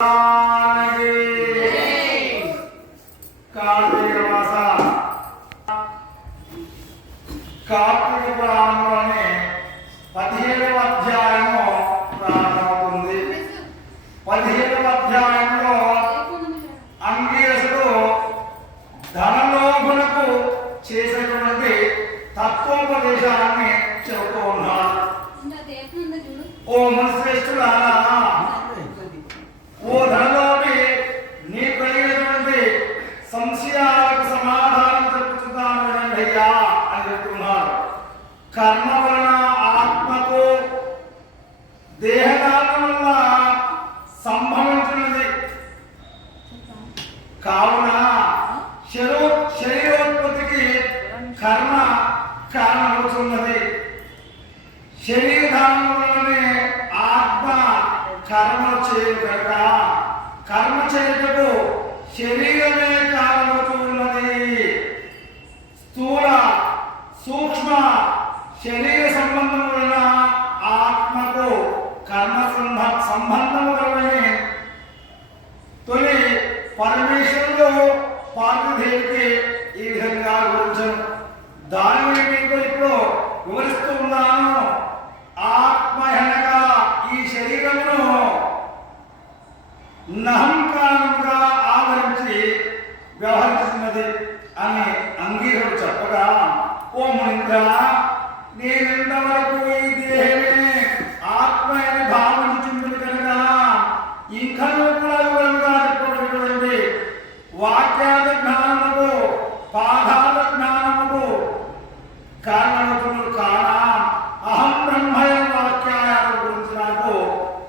you కర్మ కారణమవుతున్నది. శరీరధానం ఆత్మ కర్మ చేయు కనుక కర్మ చేయటకు శరీరమే కారణమవుతున్నది. స్థూల సూక్ష్మ శరీర సంబంధం వలన ఆత్మకు కర్మ సంబ సంబంధం వలనే తొలి పరమేశ్వరుడు పార్థదేవికి దానిని మీకు ఇప్పుడు వివరిస్తూ ఉన్నాను. ఆత్మ ఈ శరీరమును నహం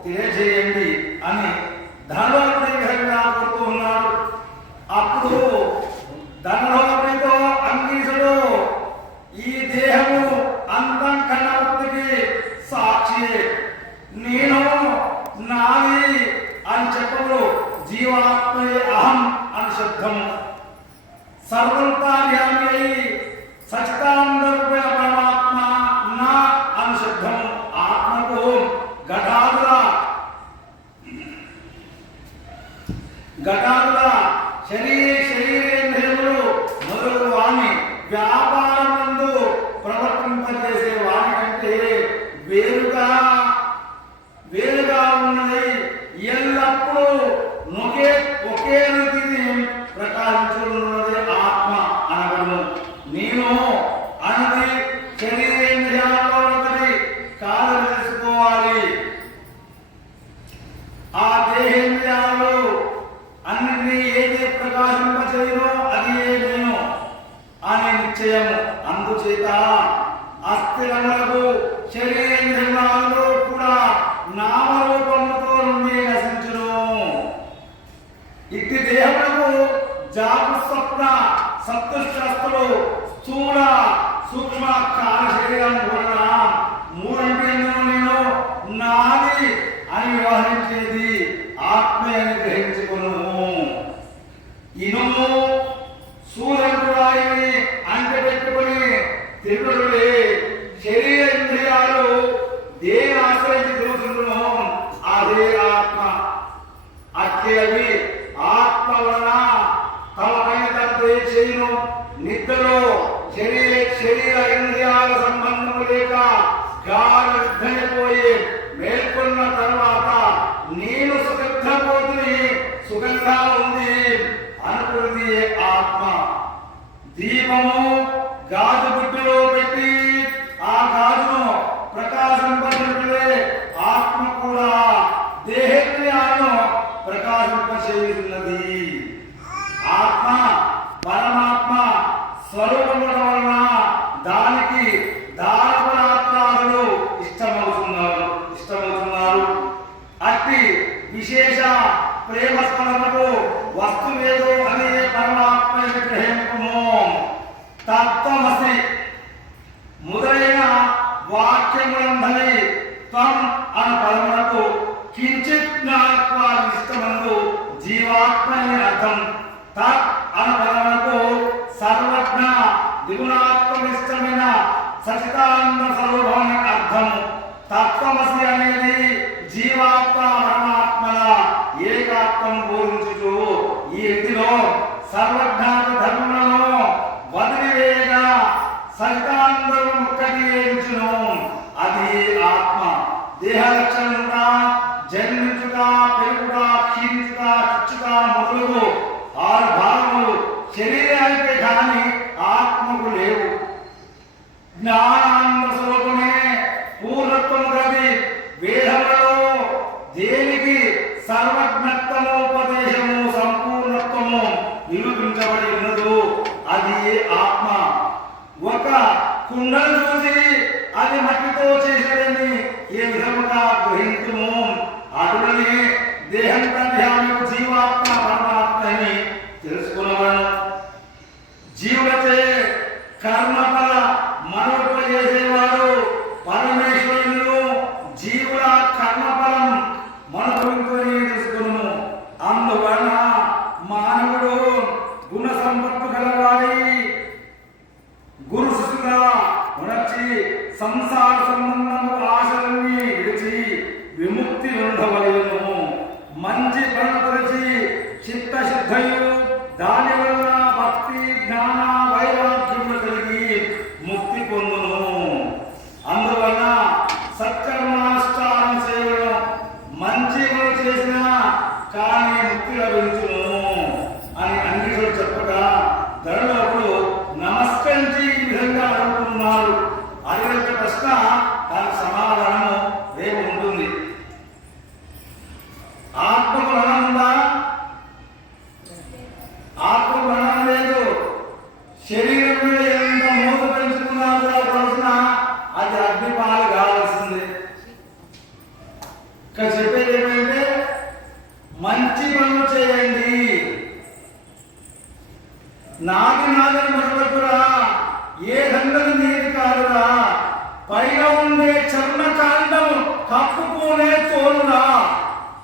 తెలియజేయండి అని ధనలోకుడి విధంగా కోరుతూ ఉన్నాడు. అప్పుడు ధనవంతుడితో అంగీసుడు ఈ దేహము అంతం కన్నవృత్తికి సాక్షి. నేను నాది అని చెప్పడు జీవాత్మే అహం అని శబ్దము. సర్వంతా అయి సచితాంతరూపేణ పరమాత్మ నా అని శబ్దము ఆత్మకు ఘటాదుల ఘటాదుల శరీర శరీరేంద్రియములు మొదలు వాణి వ్యాపారమందు ప్రవర్తింపజేసే వాణి కంటే వేరుగా వేరుగా ఉన్నది. ఎల్లప్పుడూ ఒకే ఒకే రీతిని ప్రకాశించ నిశ్చయము. అందుచేత అస్థిరములకు శరీరేంద్రియాలు కూడా నామరూపముతో నుండి నశించును ఇట్టి దేహములకు జాగు స్వప్న సప్తశాస్త్రులు స్థూల సూక్ష్మ కాల శరీరం వలన మూడంటే నేను నాది అని వ్యవహరించేది. ఆత్మ అని గాలి మేల్కొన్న తర్వాత నేను సుగంధపోతుని సుగంధ ఉంది అనుకున్నది ఆత్మ. దీపము విశేష ప్రేమ స్మరణకు వస్తువేదో అనే పరమాత్మ గ్రహింపము తత్వమసి మొదలైన వాక్యములందని త్వం అన్న పదములకు కించిత్ జ్ఞాత్వా నిష్టమందు జీవాత్మ అని అర్థం. తత్ అన్న పదములకు సర్వజ్ఞ దిగుణాత్మనిష్టమైన సచితానంద స్వరూపం అర్థం. తత్వమసి అనేది జీవాత్మ పరమాత్మల ఏక బోధించుచు ఈ వ్యక్తిలో సర్వజ్ఞాన ధర్మలను వదిలివేయగా సైతాంతరం ఒక్కటి అది ఆత్మ. దేహ లక్షణముట జన్మించుట పెరుగుట క్షీణించుట చుచ్చుట మొదలగు ఆరు భాగములు శరీరానికి కానీ ఆత్మకు లేవు. జ్ఞానానంద కుండను చూసి అది మట్టితో చేసేదని ఏ విధముగా గ్రహించుము? అటులని దేహం ధ్యానం జీవాత్మ పరమాత్మని పనులు చేయండి. నాది నాదని మనవకురా ఏ దండని నీది కాదురా పైన ఉండే చర్మ కాండం కప్పుకునే తోలురా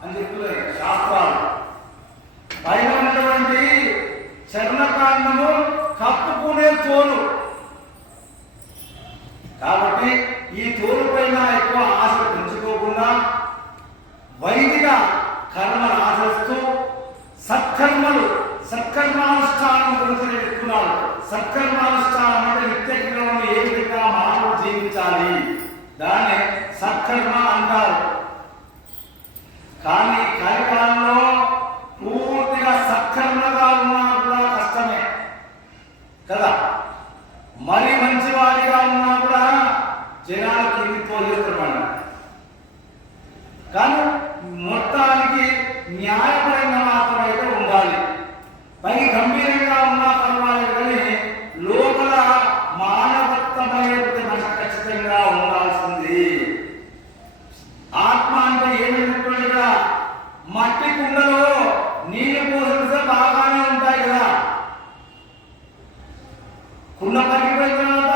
అని చెప్తున్నారు శాస్త్రాలు. పైన ఉన్నటువంటి చర్మకాండము కప్పుకునే తోలు. కాబట్టి ఈ తోలు పైన ఎక్కువ ఆశ పెంచుకోకుండా వైదిక కర్మను ఆచరిస్తూ సత్కర్మలు సత్కర్మానుష్ఠానం గురించి చెప్తున్నాడు సత్కర్మానుష్ఠానం అంటే నిత్య క్రమం ఏ విధంగా మానవుడు జీవించాలి. దాన్ని సత్కర్మ అంటారు. కానీ కలికాలంలో పూర్తిగా సత్కర్మగా ఉన్నా కూడా కష్టమే. కదా? మరి మంచివాడిగా ఉన్నా కూడా జనాలు కింది కానీ మొత్తాన్ని న్యాయపరంగా మాత్రమైతే ఉండాలి. పై గంభీరంగా ఉన్నా పర్వాలేదు కానీ లోపల మానవత్వమైనటువంటి మనిషి ఖచ్చితంగా ఉండాల్సింది. ఆత్మ అంటే ఏమైనటువంటి మట్టి కుండలో నీళ్ళు పోసిస్తే బాగానే ఉంటాయి కదా. కుండ పగిలిపోయిన తర్వాత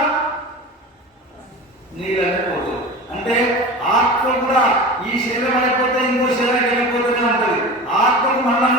నీళ్ళని పోతుంది అంటే ఆత్మ కూడా ఈ శరీరం అయిపోతే ఇంకో శరీరం আল্লাহ